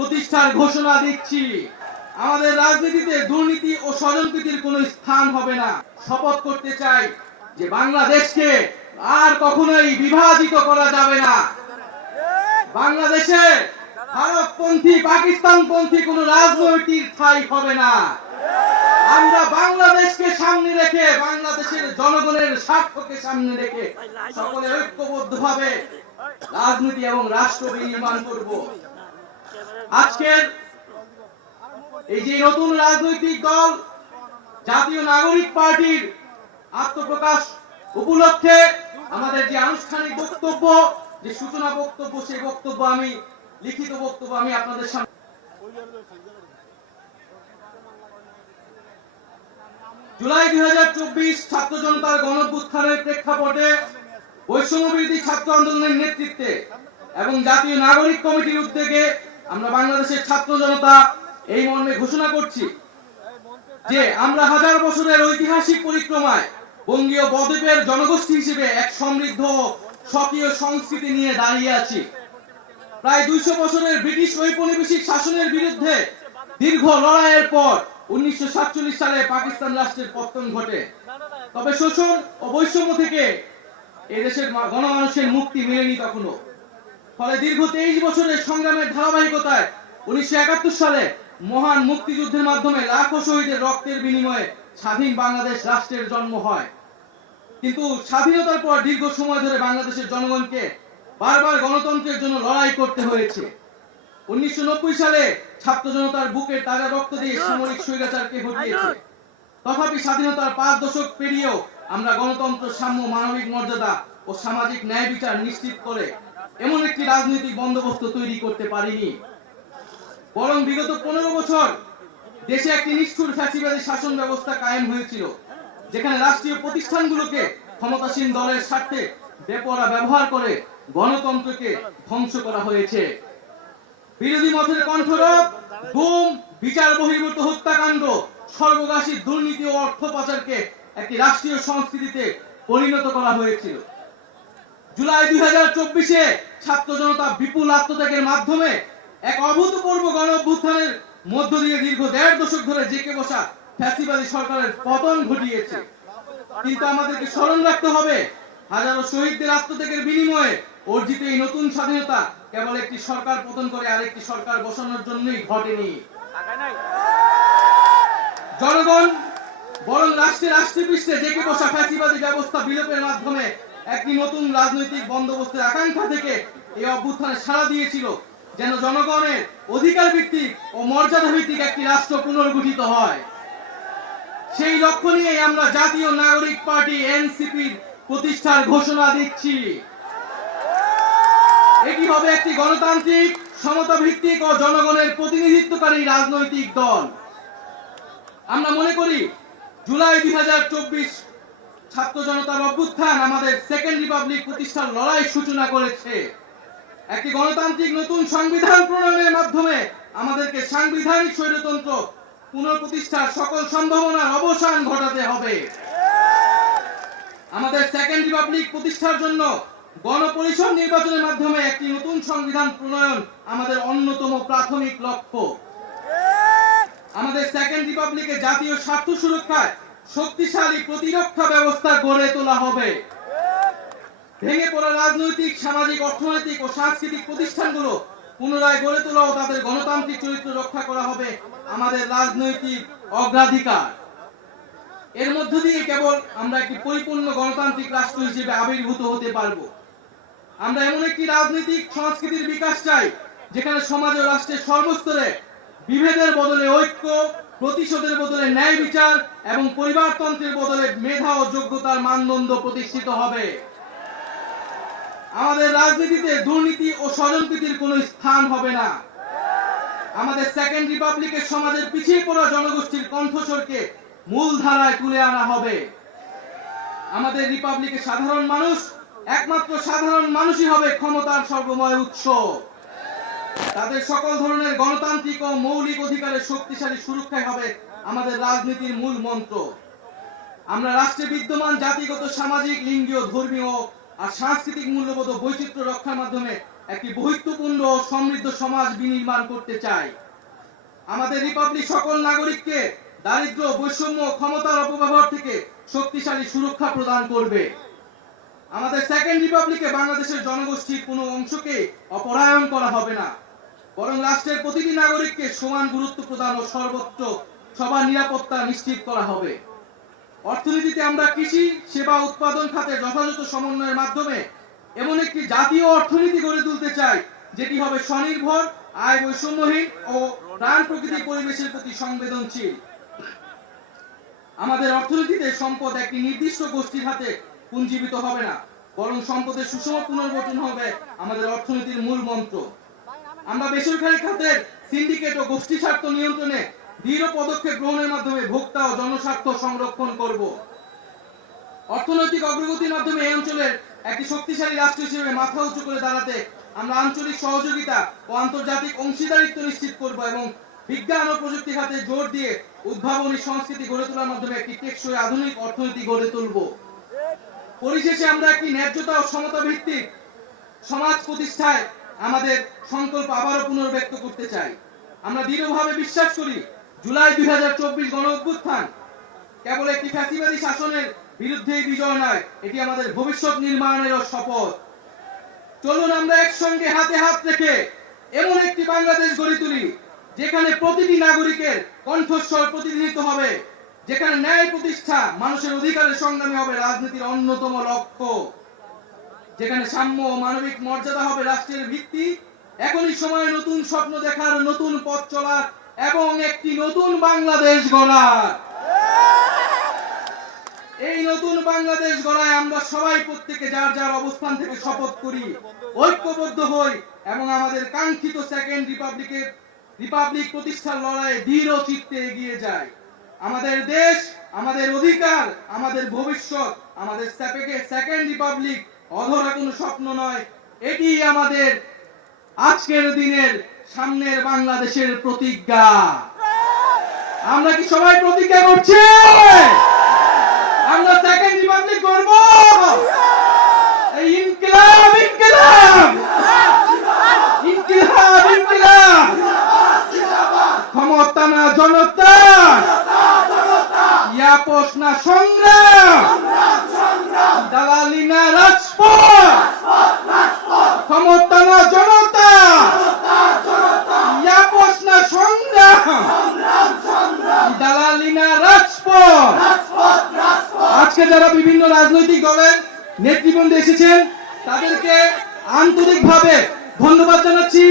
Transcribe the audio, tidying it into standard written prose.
প্রতিষ্ঠার ঘোষণা দিচ্ছি। আমাদের রাজনীতিতে দুর্নীতি ও স্বজনপ্রীতির কোনো স্থান হবে না। শপথ করতে চাই যে বাংলাদেশকে আর কখনোই বিভাজিত করা যাবে না। বাংলাদেশে ভারতপন্থী পাকিস্তানপন্থী কোনো রাজনৈতিক ঠাঁই হবে না। আমরা বাংলাদেশকে সামনে রেখে, বাংলাদেশের জনগণের স্বার্থকে সামনে রেখে সকলে ঐক্যবদ্ধভাবে রাজনীতি এবং রাষ্ট্র নির্মাণ করব। আজকের এই যে নতুন রাজনৈতিক দল জাতীয় নাগরিক পার্টির আত্মপ্রকাশ উপলক্ষে আমাদের যে আনুষ্ঠানিক বক্তব্য, যে সূচনা বক্তব্য, সেই বক্তব্য আমি লিখিত বক্তব্য আমি আপনাদের সামনে। জুলাই 2024 ছাত্র জনতার গণঅভ্যুত্থানের প্রেক্ষাপটে বৈষম্যবিরোধী ছাত্র আন্দোলনের নেতৃত্বে এবং জাতীয় নাগরিক কমিটির উদ্যোগে আমরা বাংলাদেশের ছাত্র জনতা এই মর্মে ঘোষণা করছি যে আমরা হাজার বছরের ঐতিহাসিক পরিক্রমায় বঙ্গীয় বদ্বীপের জনগোষ্ঠী হিসেবে এক সমৃদ্ধ স্বকীয় সংস্কৃতি নিয়ে দাঁড়িয়ে আছি। প্রায় 200 বছরের ব্রিটিশ ঔপনিবেশিক শাসনের বিরুদ্ধে দীর্ঘ লড়াইয়ের পর 1947 সালে পাকিস্তান রাষ্ট্রের পতন ঘটে। তবে শোষণ ও বৈষম্য থেকে এদেশের গণমানুষের মুক্তি মেলেনি তখনো। ফলে দীর্ঘ 23 বছরের সংগ্রামের ধারাবাহিকতায় 1971 সালে মহান মুক্তিযুদ্ধের মাধ্যমে লাখো শহীদের রক্তের বিনিময়ে স্বাধীন বাংলাদেশ রাষ্ট্রের জন্ম হয়। কিন্তু স্বাধীনতার পর দীর্ঘ সময় ধরে বাংলাদেশের জনগণকে বারবার গণতন্ত্রের জন্য লড়াই করতে হয়েছে। 1990 সালে ছাত্র জনতার বুকের তাজা রক্ত দিয়ে সামরিক স্বৈরাচারকে হটিয়েছে। তথাপি স্বাধীনতার 5 দশক পেরিয়েও আমরা গণতন্ত্র, সাম্য, মানবিক মর্যাদা ও সামাজিক ন্যায় বিচার নিশ্চিত করে এমন একটি রাজনৈতিক বন্দোবস্ত তৈরি করতে পারিনি। বরং বিগত 15 বছর দেশে একটি নিষ্ঠুর ফ্যাসিবাদী শাসন ব্যবস্থা কায়েম হয়েছিল, যেখানে রাষ্ট্রীয় প্রতিষ্ঠানগুলোকে ক্ষমতাসীন দলের স্বার্থে বেপরোয়া ব্যবহার করে গণতন্ত্রকে ধ্বংস করা হয়েছে। বিরোধী মতের কণ্ঠরোধ, গুম, বিচার বহির্ভূত হত্যাকাণ্ড, সর্বগ্রাসী দুর্নীতি ও অর্থ পাচারকে একটি রাষ্ট্রীয় সংস্কৃতিতে পরিণত করা হয়েছিল। জুলাই 2024-এ ছাত্র জনতা বিপুল আত্মত্যাগের মাধ্যমে এক অভূতপূর্ব গণঅভ্যুত্থানের মধ্য দিয়ে দীর্ঘ 1.5 দশক ধরে জেঁকে বসা ফ্যাসিবাদী সরকারের পতন ঘটিয়েছে। কিন্তু আমাদেরকে স্মরণ রাখতে হবে, হাজারো শহীদদের আত্মত্যাগের বিনিময়ে অর্জিত এই নতুন স্বাধীনতা কেবল একটি সরকার পতন করে আরেকটি সরকার বসানোর জন্যই ঘটেনি। জনগণ বরং রাষ্ট্রের পৃষ্ঠে জেঁকে বসা ফ্যাসিবাদী ব্যবস্থা বিলোপের মাধ্যমে একটি নতুন রাজনৈতিক বন্দোবস্তের আকাঙ্ক্ষা থেকে এই অভ্যুত্থানে সাড়া দিয়েছিল, যেন জনগণের অধিকার ভিত্তিক ও মর্যাদা ভিত্তিক একটি রাষ্ট্র পুনর্গঠিত হয়। সেই লক্ষ্য নিয়ে আমরা জাতীয় নাগরিক পার্টি এনসিপির প্রতিষ্ঠার ঘোষণা দিচ্ছি। এটি হবে একটি গণতান্ত্রিক, সমতা ভিত্তিক ও জনগণের প্রতিনিধিত্বকারী রাজনৈতিক দল। আমরা মনে করি জুলাই 2024 ছাত্র জনতার অভ্যুত্থান আমাদের সেকেন্ড রিপাবলিক প্রতিষ্ঠার লড়াই সূচনা করেছে। একটি গণতান্ত্রিক নতুন সংবিধান প্রণয়নের মাধ্যমে আমাদেরকে সাংবিধানিক স্বৈরতন্ত্র পুনঃপ্রতিষ্ঠার সকল সম্ভাবনার অবসান ঘটাতে হবে। আমাদের সেকেন্ড রিপাবলিক প্রতিষ্ঠার জন্য গণপরিষদ নির্বাচনের মাধ্যমে একটি নতুন সংবিধান প্রণয়ন আমাদের অন্যতম প্রাথমিক লক্ষ্য। আমাদের সেকেন্ড রিপাবলিকে জাতীয় স্বার্থ সুরক্ষায় শক্তিশালী প্রতিরক্ষা ব্যবস্থা গড়ে তোলা হবে। ভেঙে পড়া রাজনৈতিক, সামাজিক, অর্থনৈতিক ও সাংস্কৃতিক প্রতিষ্ঠানগুলো পুনরায় গড়ে তোলা ও তাদের গণতান্ত্রিক চরিত্র রক্ষা করা হবে আমাদের রাজনৈতিক অগ্রাধিকার। এর মধ্য দিয়ে কেবল আমরা একটি পরিপূর্ণ গণতান্ত্রিক রাষ্ট্র হিসেবে আবির্ভূত হতে পারবো। আমরা এমন একটি রাজনৈতিক সংস্কৃতির বিকাশ চাই, যেখানে সমাজ ও রাষ্ট্রের সর্বস্তরে বিভেদের বদলে ঐক্য, প্রতিশোধের বদলে ন্যায় বিচার এবং পরিবারতন্ত্রের বদলে মেধা ও যোগ্যতার মানদণ্ড প্রতিষ্ঠিত হবে। আমাদের রাজনীতিতে দুর্নীতি ও স্বজনপ্রীতির কোনো স্থান হবে না। আমাদের সেকেন্ড রিপাবলিকের সমাজের পিছিয়ে পড়া জনগোষ্ঠীর কণ্ঠস্বরকে মূল ধারায় তুলে আনা হবে। আমাদের রিপাবলিকের সাধারণ মানুষ, একমাত্র সাধারণ মানুষই হবে ক্ষমতার সর্বময় উৎস। তাদের সকল ধরনের গণতান্ত্রিক ও মৌলিক অধিকারের শক্তিশালী সুরক্ষাই হবে আমাদের রাজনীতির মূল মন্ত্র। আমরা রাষ্ট্রে বিদ্যমান জাতিগত, সামাজিক, লিঙ্গীয়, ধর্মীয় আর সাংস্কৃতিক মূল্যবোধ ও বৈচিত্র্য রক্ষার মাধ্যমে একটি বৈচিত্র্যপূর্ণ ও সমৃদ্ধ সমাজ বিনির্মাণ করতে চাই। আমাদের রিপাবলিক সকল নাগরিককে দারিদ্র্য, বৈষম্য, ক্ষমতার অপব্যবহার থেকে শক্তিশালী সুরক্ষা প্রদান করবে। আমাদের সেকেন্ড রিপাবলিকে বাংলাদেশের জনগোষ্ঠীর কোনো অংশকে অপরায়ণ করা হবে না, বরং রাষ্ট্রের প্রতিটি নাগরিককে সমান গুরুত্ব প্রদান ও সর্বোচ্চ সবার নিরাপত্তা নিশ্চিত করা হবে। অর্থনীতিতে আমরা কৃষি, সেবা, উৎপাদন খাতে যথাযথ সমন্বয়ের মাধ্যমে এমন একটি জাতীয় অর্থনীতি গড়ে তুলতে চাই যেটি হবে স্বনির্ভর, আয় বৈষম্যহীন ও প্রাণ প্রকৃতির পরিবেশের প্রতি সংবেদনশীল। আমাদের অর্থনীতিতে সম্পদ একটি নির্দিষ্ট গোষ্ঠীর হাতে পুঞ্জীবিত হবে না, বরং সম্পদের সুষম পুনর্গঠন হবে আমাদের অর্থনীতির মূল মন্ত্র। আমরা বেসরকারি খাতের সিন্ডিকেট ও গোষ্ঠী স্বার্থ নিয়ন্ত্রণে দৃঢ় পদক্ষেপ গ্রহণের মাধ্যমে ভোক্তা ও জনস্বার্থ সংরক্ষণ করব। অর্থনৈতিক অগ্রগতির মাধ্যমে এই অঞ্চলের একটি শক্তিশালী রাষ্ট্র হিসেবে মাথা উঁচু করে দাঁড়াতে আমরা আঞ্চলিক সহযোগিতা ও আন্তর্জাতিক অংশীদারিত্ব নিশ্চিত করব এবং বিজ্ঞান ও প্রযুক্তি খাতে জোর দিয়ে উদ্ভাবনী সংস্কৃতি গড়ে তোলার মাধ্যমে একটি টেকসই আধুনিক অর্থনীতি গড়ে তুলব। পরিশেষে আমরা একটি ন্যায্যতা ও সমতা ভিত্তিক সমাজ প্রতিষ্ঠায় আমাদের সংকল্প আবারও পুনর্ব্যক্ত করতে চাই। আমরা দৃঢ়ভাবে বিশ্বাস করি জুলাই 2024 গণ অভ্যুত্থান কেবল একটি ফ্যাসিবাদী শাসনের বিরুদ্ধে বিজয় নয়, এটি আমাদের ভবিষ্যৎ নির্মাণেরও শপথ। চলুন আমরা একসঙ্গে হাতে হাত রেখে এমন একটি বাংলাদেশ গড়ে তুলি যেখানে প্রতিটি নাগরিকের কণ্ঠস্বর প্রতিনিধিত্ব হবে, যেখানে ন্যায় প্রতিষ্ঠা, মানুষের অধিকারের সংগ্রামী হবে রাজনীতির অন্যতম লক্ষ্য, যেখানে সাম্য ও মানবিক মর্যাদা হবে রাষ্ট্রের ভিত্তি। এখনই সময় নতুন স্বপ্ন দেখার, নতুন পথ চলার এবং একটি নতুন বাংলাদেশ গড়ার। এই নতুন বাংলাদেশ গড়ায় আমরা সবাই প্রত্যেকে যার যার অবস্থান থেকে শপথ করি, ঐক্যবদ্ধ হই এবং আমাদের কাঙ্ক্ষিত সেকেন্ড রিপাবলিক প্রতিষ্ঠার লড়াইয়ে দৃঢ় চিত্তে এগিয়ে যাই। আমাদের দেশ, আমাদের অধিকার, আমাদের ভবিষ্যৎ, আমাদের সেকেন্ড রিপাবলিক অধরা কোনো স্বপ্ন নয়, এটি আমাদের আজকের দিনের সামনের বাংলাদেশের প্রতিজ্ঞা। আমরা কি সবাই প্রতিজ্ঞা করছি আমরা সেকেন্ড রিপাবলিক করব? এই ইনকিলাব ইনকিলাব ইনকিলাব ইনকিলাব, ক্ষমতা না জনতা, ইয়াপস না সংগ্রাম, দালালি না রাজপথ, ক্ষমতা না জনতা, ইয়াপস না সংগ্রাম, দালালি না রাজপথ। আজকে যারা বিভিন্ন রাজনৈতিক দলের নেতৃবৃন্দ এসেছেন তাদেরকে আন্তরিকভাবে